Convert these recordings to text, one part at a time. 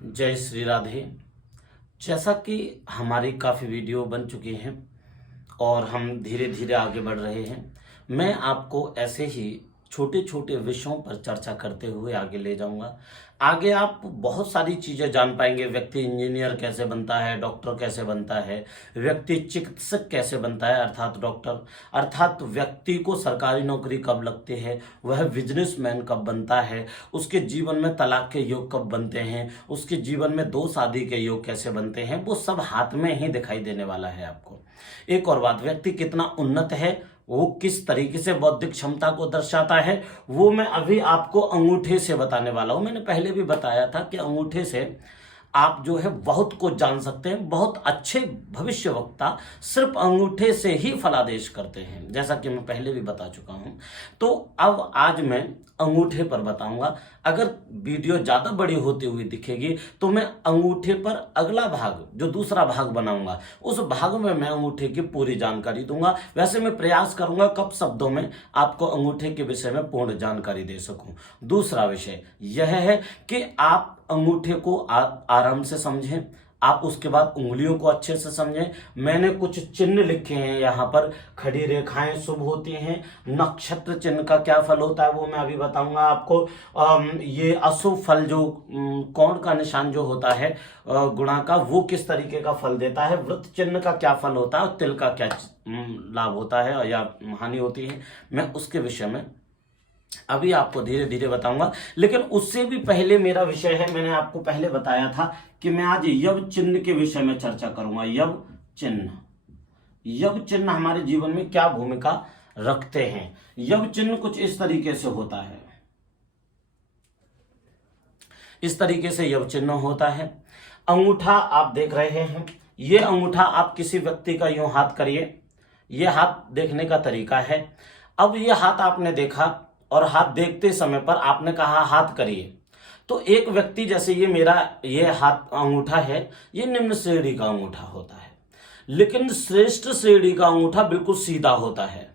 जय श्री राधे। जैसा कि हमारी काफ़ी वीडियो बन चुकी हैं और हम धीरे धीरे आगे बढ़ रहे हैं, मैं आपको ऐसे ही छोटे छोटे विषयों पर चर्चा करते हुए आगे ले जाऊंगा। आगे आप बहुत सारी चीज़ें जान पाएंगे। व्यक्ति इंजीनियर कैसे बनता है, डॉक्टर कैसे बनता है, व्यक्ति चिकित्सक कैसे बनता है अर्थात डॉक्टर, अर्थात व्यक्ति को सरकारी नौकरी कब लगती है, वह बिजनेसमैन कब बनता है, उसके जीवन में तलाक के योग कब बनते हैं, उसके जीवन में दो शादी के योग कैसे बनते हैं, वो सब हाथ में ही दिखाई देने वाला है आपको। एक और बात, व्यक्ति कितना उन्नत है, वो किस तरीके से बौद्धिक क्षमता को दर्शाता है, वो मैं अभी आपको अंगूठे से बताने वाला हूं। मैंने पहले भी बताया था कि अंगूठे से आप जो है बहुत कुछ जान सकते हैं। बहुत अच्छे भविष्यवक्ता सिर्फ अंगूठे से ही फलादेश करते हैं, जैसा कि मैं पहले भी बता चुका हूं। तो अब आज मैं अंगूठे पर बताऊंगा। अगर वीडियो ज़्यादा बड़ी होती हुई दिखेगी तो मैं अंगूठे पर अगला भाग, जो दूसरा भाग बनाऊंगा, उस भाग में मैं अंगूठे की पूरी जानकारी दूंगा। वैसे मैं प्रयास करूंगा कम शब्दों में आपको अंगूठे के विषय में पूर्ण जानकारी दे सकूं। दूसरा विषय यह है कि आप अंगूठे को आराम से समझें, आप उसके बाद उंगलियों को अच्छे से समझें। मैंने कुछ चिन्ह लिखे हैं यहाँ पर। खड़ी रेखाएं शुभ होती हैं, नक्षत्र चिन्ह का क्या फल होता है वो मैं अभी बताऊंगा आपको। ये अशुभ फल जो कोण का निशान जो होता है गुणा का, वो किस तरीके का फल देता है, वृत्त चिन्ह का क्या फल होता है और तिल का क्या लाभ होता है या हानि होती है, मैं उसके विषय में अभी आपको धीरे धीरे बताऊंगा। लेकिन उससे भी पहले मेरा विषय है, मैंने आपको पहले बताया था कि मैं आज यव चिन्ह के विषय में चर्चा करूंगा। यव चिन्ह, यव चिन्ह हमारे जीवन में क्या भूमिका रखते हैं। यव चिन्ह कुछ इस तरीके से होता है, इस तरीके से यव चिन्ह होता है। अंगूठा आप देख रहे हैं, ये अंगूठा आप किसी व्यक्ति का यूं हाथ करिए, ये हाथ देखने का तरीका है। अब ये हाथ आपने देखा और हाथ देखते समय पर आपने कहा हाथ करिए, तो एक व्यक्ति, जैसे ये मेरा ये हाथ अंगूठा है, ये निम्न श्रेणी का अंगूठा होता है। लेकिन श्रेष्ठ श्रेणी का अंगूठा बिल्कुल सीधा होता है।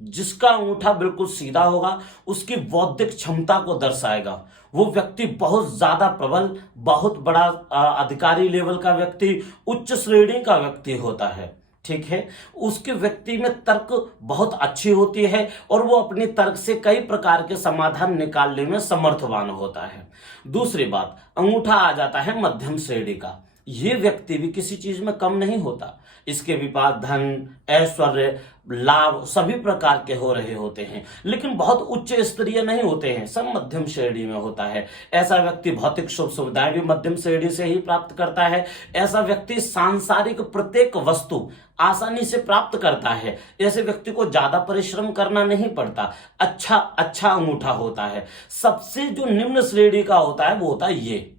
जिसका अंगूठा बिल्कुल सीधा होगा उसकी बौद्धिक क्षमता को दर्शाएगा। वो व्यक्ति बहुत ज्यादा प्रबल, बहुत बड़ा अधिकारी लेवल का व्यक्ति, उच्च श्रेणी का व्यक्ति होता है। ठीक है, उसके व्यक्ति में तर्क बहुत अच्छी होती है और वो अपने तर्क से कई प्रकार के समाधान निकालने में समर्थवान होता है। दूसरी बात, अंगूठा आ जाता है मध्यम श्रेणी का। ये व्यक्ति भी किसी चीज में कम नहीं होता, इसके भी पास धन, ऐश्वर्य, लाभ सभी प्रकार के हो रहे होते हैं, लेकिन बहुत उच्च स्तरीय नहीं होते हैं, सब मध्यम श्रेणी में होता है। ऐसा व्यक्ति भौतिक सुख सुविधाएं भी मध्यम श्रेणी से ही प्राप्त करता है। ऐसा व्यक्ति सांसारिक प्रत्येक वस्तु आसानी से प्राप्त करता है। ऐसे व्यक्ति को ज्यादा परिश्रम करना नहीं पड़ता। अच्छा अंगूठा होता है। सबसे जो निम्न श्रेणी का होता है वो होता है ये।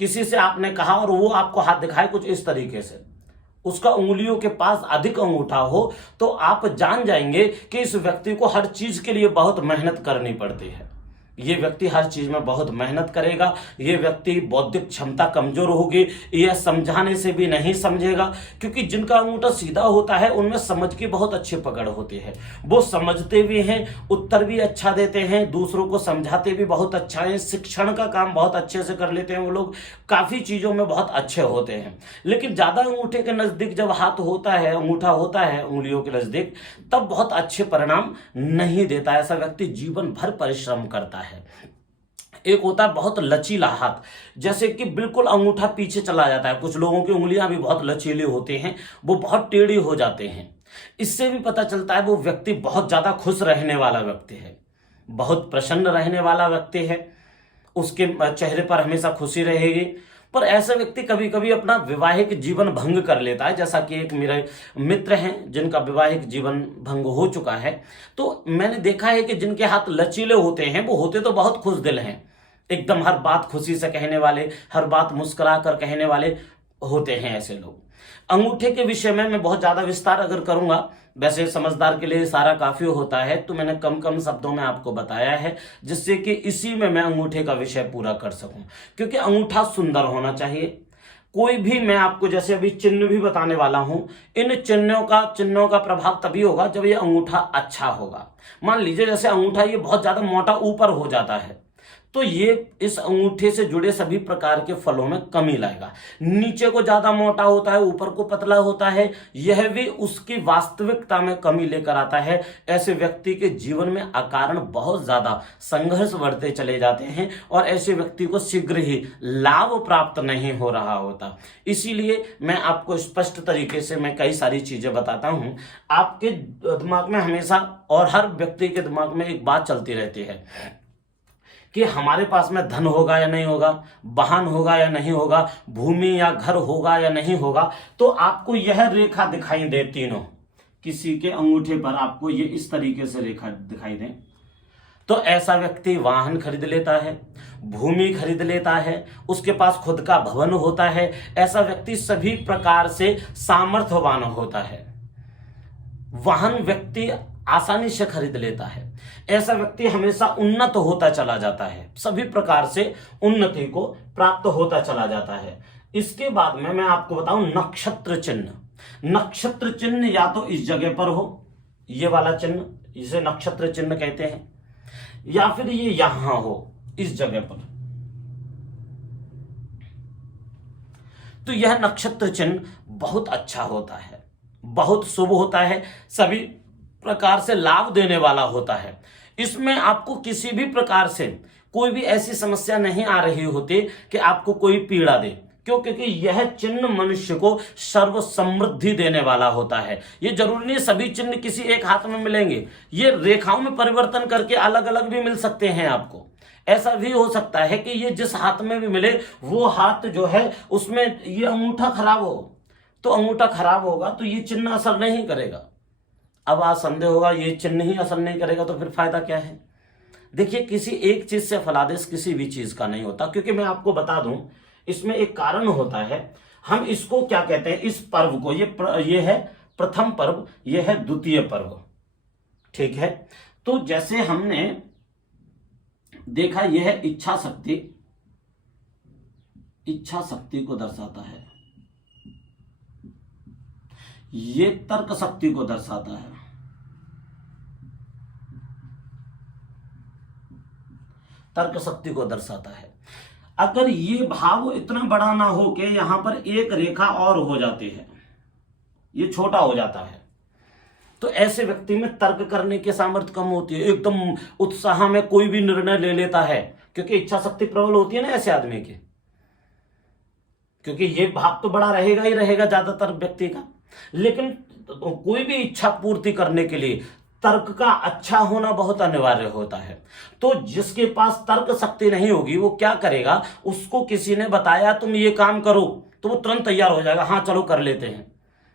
किसी से आपने कहा और वो आपको हाथ दिखाए कुछ इस तरीके से, उसका उंगलियों के पास अधिक अंगूठा हो, तो आप जान जाएंगे कि इस व्यक्ति को हर चीज के लिए बहुत मेहनत करनी पड़ती है। ये व्यक्ति हर चीज में बहुत मेहनत करेगा। ये व्यक्ति बौद्धिक क्षमता कमजोर होगी, यह समझाने से भी नहीं समझेगा, क्योंकि जिनका अंगूठा सीधा होता है उनमें समझ की बहुत अच्छी पकड़ होती है। वो समझते भी हैं, उत्तर भी अच्छा देते हैं, दूसरों को समझाते भी बहुत अच्छा है, शिक्षण का काम बहुत अच्छे से कर लेते हैं। वो लोग काफी चीजों में बहुत अच्छे होते हैं। लेकिन ज्यादा अंगूठे के नजदीक जब हाथ होता है, अंगूठा होता है उंगलियों के नजदीक, तब बहुत अच्छे परिणाम नहीं देता। ऐसा व्यक्ति जीवन भर परिश्रम करता है। एक होता है बहुत लचीला हाथ, जैसे कि बिल्कुल अंगूठा पीछे चला जाता है। कुछ लोगों की उंगलियां भी बहुत लचीली होती हैं, वो बहुत टेढ़ी हो जाते हैं। इससे भी पता चलता है वो व्यक्ति बहुत ज्यादा खुश रहने वाला व्यक्ति है, बहुत प्रसन्न रहने वाला व्यक्ति है, उसके चेहरे पर हमेशा खुशी रहेगी। पर ऐसा व्यक्ति कभी कभी अपना वैवाहिक जीवन भंग कर लेता है, जैसा कि एक मेरे मित्र हैं जिनका वैवाहिक जीवन भंग हो चुका है। तो मैंने देखा है कि जिनके हाथ लचीले होते हैं वो होते तो बहुत खुश दिल हैं, एकदम हर बात खुशी से कहने वाले, हर बात मुस्कुरा कर कहने वाले होते हैं ऐसे लोग। अंगूठे के विषय में मैं बहुत ज्यादा विस्तार अगर करूंगा, वैसे समझदार के लिए सारा काफी होता है, तो मैंने कम कम शब्दों में आपको बताया है, जिससे कि इसी में मैं अंगूठे का विषय पूरा कर सकूं। क्योंकि अंगूठा सुंदर होना चाहिए। कोई भी, मैं आपको जैसे अभी चिन्ह भी बताने वाला हूं, इन चिन्हों का प्रभाव तभी होगा जब ये अंगूठा अच्छा होगा। मान लीजिए जैसे अंगूठा ये बहुत ज्यादा मोटा ऊपर हो जाता है, तो ये इस अंगूठे से जुड़े सभी प्रकार के फलों में कमी लाएगा। नीचे को ज्यादा मोटा होता है, ऊपर को पतला होता है, यह भी उसकी वास्तविकता में कमी लेकर आता है। ऐसे व्यक्ति के जीवन में अकारण बहुत ज्यादा संघर्ष बढ़ते चले जाते हैं और ऐसे व्यक्ति को शीघ्र ही लाभ प्राप्त नहीं हो रहा होता। इसीलिए मैं आपको स्पष्ट तरीके से मैं कई सारी चीजें बताता हूं। आपके दिमाग में हमेशा और हर व्यक्ति के दिमाग में एक बात चलती रहती है कि हमारे पास में धन होगा या नहीं होगा, वाहन होगा या नहीं होगा, भूमि या घर होगा या नहीं होगा। तो आपको यह रेखा दिखाई दे तीनों, किसी के अंगूठे पर आपको ये इस तरीके से रेखा दिखाई दे, तो ऐसा व्यक्ति वाहन खरीद लेता है, भूमि खरीद लेता है, उसके पास खुद का भवन होता है। ऐसा व्यक्ति सभी प्रकार से सामर्थ्यवान होता है। वाहन व्यक्ति आसानी से खरीद लेता है। ऐसा व्यक्ति हमेशा उन्नत होता चला जाता है, सभी प्रकार से उन्नति को प्राप्त होता चला जाता है। इसके बाद में मैं आपको बताऊं नक्षत्र चिन्ह। नक्षत्र चिन्ह या तो इस जगह पर हो, ये वाला चिन्ह, इसे नक्षत्र चिन्ह कहते हैं, या फिर ये यहां हो इस जगह पर। तो यह नक्षत्र चिन्ह बहुत अच्छा होता है, बहुत शुभ होता है, सभी प्रकार से लाभ देने वाला होता है। इसमें आपको किसी भी प्रकार से कोई भी ऐसी समस्या नहीं आ रही होती कि आपको कोई पीड़ा दे। क्यों? क्योंकि यह चिन्ह मनुष्य को सर्व समृद्धि देने वाला होता है। ये जरूरी नहीं सभी चिन्ह किसी एक हाथ में मिलेंगे, ये रेखाओं में परिवर्तन करके अलग अलग भी मिल सकते हैं आपको। ऐसा भी हो सकता है कि ये जिस हाथ में भी मिले वो हाथ जो है उसमें ये अंगूठा खराब हो, तो अंगूठा खराब होगा तो ये चिन्ह असर नहीं करेगा। अब आज संदेह होगा ये चिन्ह ही असर नहीं करेगा तो फिर फायदा क्या है? देखिए, किसी एक चीज से फलादेश किसी भी चीज का नहीं होता, क्योंकि मैं आपको बता दूं इसमें एक कारण होता है। हम इसको क्या कहते हैं, इस पर्व को, ये है प्रथम पर्व, ये है द्वितीय पर्व, ठीक है। तो जैसे हमने देखा यह है इच्छा शक्ति, इच्छा शक्ति को दर्शाता है, ये तर्क शक्ति को दर्शाता है, तर्क शक्ति को दर्शाता है। अगर ये भाव इतना बड़ा ना हो कि यहां पर एक रेखा और हो जाती है, ये छोटा हो जाता है, तो ऐसे व्यक्ति में तर्क करने की सामर्थ्य कम होती है, एकदम उत्साह में कोई भी निर्णय ले लेता है, क्योंकि इच्छा शक्ति प्रबल होती है ना ऐसे आदमी की, क्योंकि ये भाव तो बड़ा रहेगा ही रहेगा ज्यादातर व्यक्ति का। लेकिन कोई भी इच्छा पूर्ति करने के लिए तर्क का अच्छा होना बहुत अनिवार्य होता है। तो जिसके पास तर्क शक्ति नहीं होगी वो क्या करेगा, उसको किसी ने बताया तुम ये काम करो तो वो तुरंत तैयार हो जाएगा, हाँ चलो कर लेते हैं।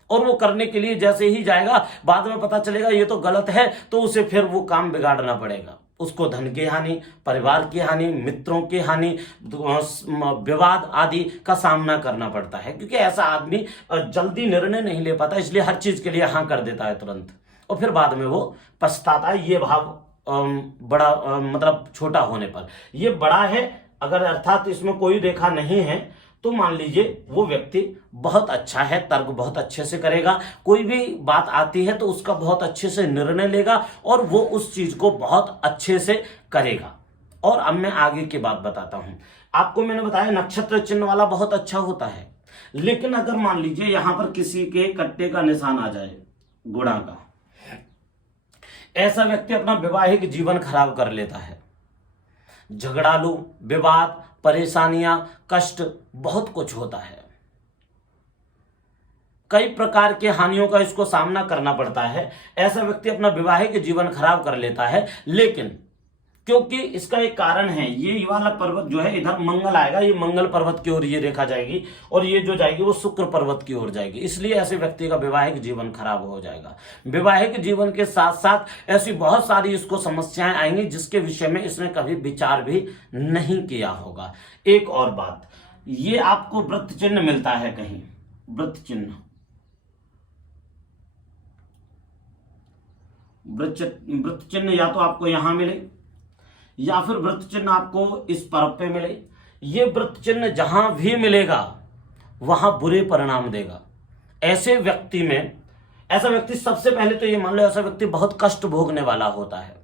और वो करने के लिए जैसे ही जाएगा बाद में पता चलेगा ये तो गलत है, तो उसे फिर वो काम बिगाड़ना पड़ेगा। उसको धन की हानि, परिवार की हानि, मित्रों की हानि, विवाद आदि का सामना करना पड़ता है, क्योंकि ऐसा आदमी जल्दी निर्णय नहीं ले पाता, इसलिए हर चीज के लिए हाँ कर देता है तुरंत, और फिर बाद में वो पछताता है। ये भाव बड़ा मतलब छोटा होने पर, ये बड़ा है अगर अर्थात इसमें कोई रेखा नहीं है तो मान लीजिए वो व्यक्ति बहुत अच्छा है, तर्क बहुत अच्छे से करेगा, कोई भी बात आती है तो उसका बहुत अच्छे से निर्णय लेगा और वो उस चीज को बहुत अच्छे से करेगा। और अब मैं आगे की बात बताता हूं आपको। मैंने बताया नक्षत्र चिन्ह वाला बहुत अच्छा होता है, लेकिन अगर मान लीजिए यहां पर किसी के कट्टे का निशान आ जाए, गुणा का, ऐसा व्यक्ति अपना वैवाहिक जीवन खराब कर लेता है। झगड़ालू, विवाद, परेशानियां, कष्ट, बहुत कुछ होता है, कई प्रकार के हानियों का इसको सामना करना पड़ता है। ऐसा व्यक्ति अपना वैवाहिक जीवन खराब कर लेता है, लेकिन क्योंकि इसका एक कारण है, ये वाला पर्वत जो है इधर मंगल आएगा, ये मंगल पर्वत की ओर ये रेखा जाएगी और ये जो जाएगी वो शुक्र पर्वत की ओर जाएगी, इसलिए ऐसे व्यक्ति का वैवाहिक जीवन खराब हो जाएगा। वैवाहिक जीवन के साथ साथ ऐसी बहुत सारी इसको समस्याएं आएंगी जिसके विषय में इसने कभी विचार भी नहीं किया होगा। एक और बात, ये आपको वृत्त चिन्ह मिलता है कहीं, वृत्त चिन्ह, वृत्त चिन्ह या तो आपको यहां मिले या फिर वृत्त चिन्ह आपको इस पर्व पे मिले। ये वृत्त चिन्ह जहां भी मिलेगा वहां बुरे परिणाम देगा। ऐसे व्यक्ति में, ऐसा व्यक्ति सबसे पहले तो ये मान लो ऐसा व्यक्ति बहुत कष्ट भोगने वाला होता है।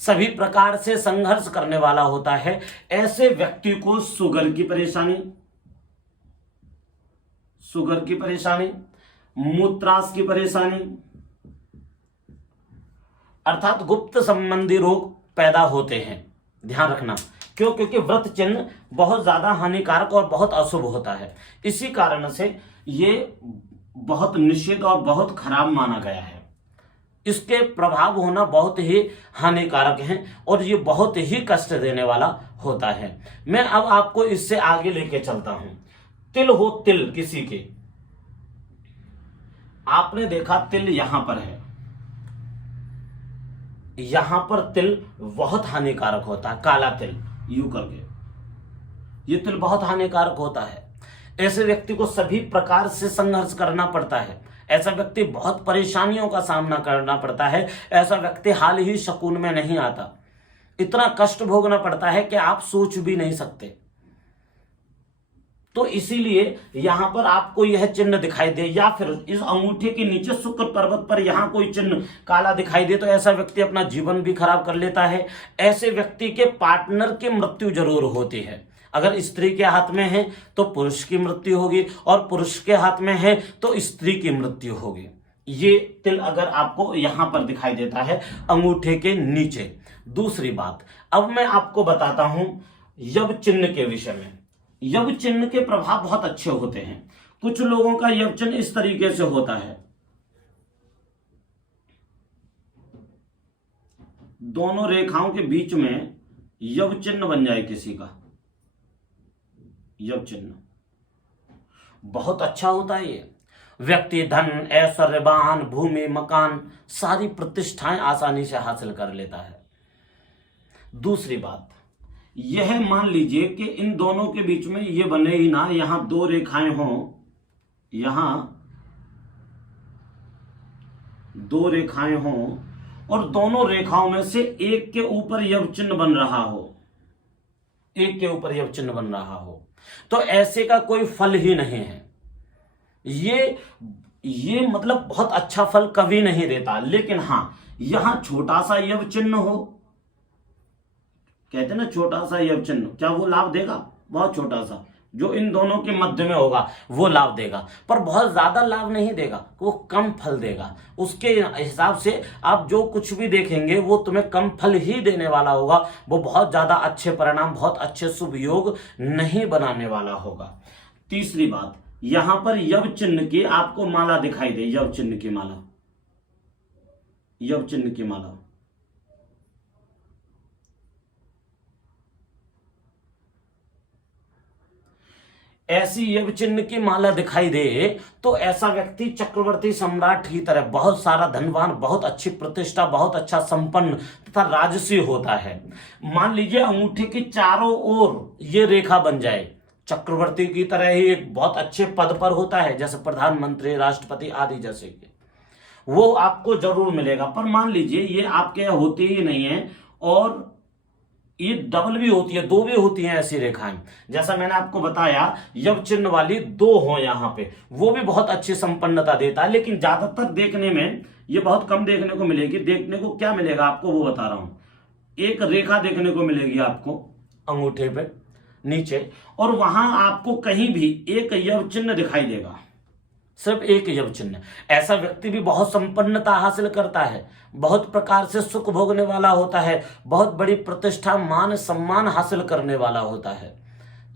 सभी प्रकार से संघर्ष करने वाला होता है। ऐसे व्यक्ति को शुगर की परेशानी, मूत्राशय की परेशानी अर्थात गुप्त संबंधी रोग पैदा होते हैं। ध्यान रखना, क्यों? क्योंकि व्रत चिन्ह बहुत ज्यादा हानिकारक और बहुत अशुभ होता है। इसी कारण से ये बहुत निषिद्ध और बहुत खराब माना गया है। इसके प्रभाव होना बहुत ही हानिकारक है और ये बहुत ही कष्ट देने वाला होता है। मैं अब आपको इससे आगे लेके चलता हूं। तिल हो, तिल किसी के, आपने देखा तिल यहां पर है, यहां पर तिल बहुत हानिकारक होता है। काला तिल यूं करके, ये तिल बहुत हानिकारक होता है। ऐसे व्यक्ति को सभी प्रकार से संघर्ष करना पड़ता है। ऐसा व्यक्ति बहुत परेशानियों का सामना करना पड़ता है। ऐसा व्यक्ति हाल ही शकून में नहीं आता। इतना कष्ट भोगना पड़ता है कि आप सोच भी नहीं सकते। तो इसीलिए यहां पर आपको यह चिन्ह दिखाई दे या फिर इस अंगूठे के नीचे शुक्र पर्वत पर यहां कोई चिन्ह काला दिखाई दे, तो ऐसा व्यक्ति अपना जीवन भी खराब कर लेता है। ऐसे व्यक्ति के पार्टनर की मृत्यु जरूर होती है। अगर स्त्री के हाथ में है तो पुरुष की मृत्यु होगी, और पुरुष के हाथ में है तो स्त्री की मृत्यु होगी। ये तिल अगर आपको यहां पर दिखाई देता है अंगूठे के नीचे। दूसरी बात, अब मैं आपको बताता हूं यव चिन्ह के विषय में। यव चिन्ह के प्रभाव बहुत अच्छे होते हैं। कुछ लोगों का यव चिन्ह इस तरीके से होता है, दोनों रेखाओं के बीच में यव चिन्ह बन जाए किसी का। यव चिन्ह बहुत अच्छा होता है। ये व्यक्ति धन, ऐश्वर्यवान, भूमि, मकान, सारी प्रतिष्ठाएं आसानी से हासिल कर लेता है। दूसरी बात, यह मान लीजिए कि इन दोनों के बीच में ये बने ही ना, यहां दो रेखाएं हों, यहां दो रेखाएं हों और दोनों रेखाओं में से एक के ऊपर यव चिन्ह बन रहा हो, एक के ऊपर यव चिन्ह बन रहा हो, तो ऐसे का कोई फल ही नहीं है। ये मतलब बहुत अच्छा फल कभी नहीं देता। लेकिन हां, यहां छोटा सा यव चिन्ह हो, कहते हैं ना छोटा सा यव चिन्ह, क्या वो लाभ देगा? बहुत छोटा सा, जो इन दोनों के मध्य में होगा वो लाभ देगा, पर बहुत ज्यादा लाभ नहीं देगा, वो कम फल देगा। उसके हिसाब से आप जो कुछ भी देखेंगे वो तुम्हें कम फल ही देने वाला होगा। वो बहुत ज्यादा अच्छे परिणाम, बहुत अच्छे शुभ योग नहीं बनाने वाला होगा। तीसरी बात, यहां पर यव चिन्ह की आपको माला दिखाई दे, यव चिन्ह की माला, यव चिन्ह की माला, ऐसी यव चिन्ह की माला दिखाई दे तो ऐसा व्यक्ति चक्रवर्ती सम्राट की तरह बहुत सारा धनवान, बहुत अच्छी प्रतिष्ठा, बहुत अच्छा संपन्न तथा राजसी होता है। मान लीजिए अंगूठे के चारों ओर ये रेखा बन जाए, चक्रवर्ती की तरह ही एक बहुत अच्छे पद पर होता है, जैसे प्रधानमंत्री, राष्ट्रपति आदि जैसे के, वो आपको जरूर मिलेगा। पर मान लीजिए ये आपके यहाँ होती ही नहीं है और ये डबल भी होती है, दो भी होती हैं ऐसी रेखाएं, जैसा मैंने आपको बताया यव चिन्ह वाली दो हो यहां पे, वो भी बहुत अच्छी संपन्नता देता है। लेकिन ज्यादातर देखने में ये बहुत कम देखने को मिलेगी। देखने को क्या मिलेगा आपको वो बता रहा हूं, एक रेखा देखने को मिलेगी आपको अंगूठे पे नीचे, और वहां आपको कहीं भी एक यव चिन्ह दिखाई देगा, सिर्फ एक यव चिन्ह। ऐसा व्यक्ति भी बहुत संपन्नता हासिल करता है, बहुत प्रकार से सुख भोगने वाला होता है, बहुत बड़ी प्रतिष्ठा, मान सम्मान हासिल करने वाला होता है।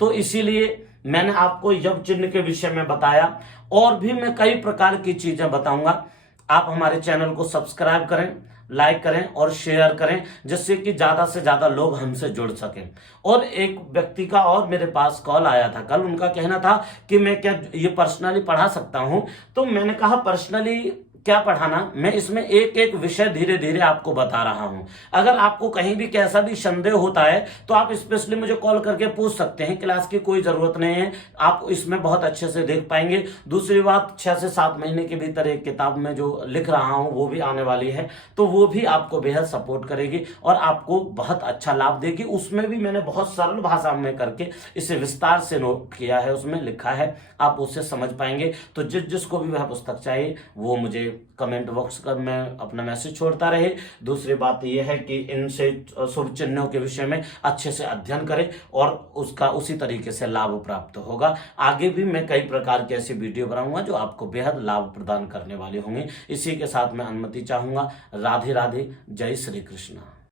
तो इसीलिए मैंने आपको यव चिन्ह के विषय में बताया, और भी मैं कई प्रकार की चीजें बताऊंगा। आप हमारे चैनल को सब्सक्राइब करें, लाइक करें और शेयर करें, जिससे कि ज्यादा से ज्यादा लोग हमसे जुड़ सकें। और एक व्यक्ति का और मेरे पास कॉल आया था कल, उनका कहना था कि मैं क्या ये पर्सनली पढ़ा सकता हूं? तो मैंने कहा पर्सनली क्या पढ़ाना, मैं इसमें एक एक विषय धीरे धीरे आपको बता रहा हूं। अगर आपको कहीं भी कैसा भी संदेह होता है तो आप स्पेशली मुझे कॉल करके पूछ सकते हैं, क्लास की कोई जरूरत नहीं है, आप इसमें बहुत अच्छे से देख पाएंगे। दूसरी बात, 6 से 7 महीने के भीतर एक किताब में जो लिख रहा हूं वो भी आने वाली है, तो वो भी आपको बेहद सपोर्ट करेगी और आपको बहुत अच्छा लाभ देगी। उसमें भी मैंने बहुत सरल भाषा में करके इसे विस्तार से नोट किया है, उसमें लिखा है, आप उससे समझ पाएंगे। तो जिसको भी वह पुस्तक चाहिए वो मुझे कमेंट बॉक्स का में अपना मैसेज छोड़ता रहे। दूसरी बात यह है कि इनसे शुभ चिन्हों के विषय में अच्छे से अध्ययन करें और उसका उसी तरीके से लाभ प्राप्त होगा। आगे भी मैं कई प्रकार की ऐसी वीडियो बनाऊंगा जो आपको बेहद लाभ प्रदान करने वाले होंगे। इसी के साथ मैं अनुमति चाहूंगा। राधे राधे, जय श्री कृष्ण।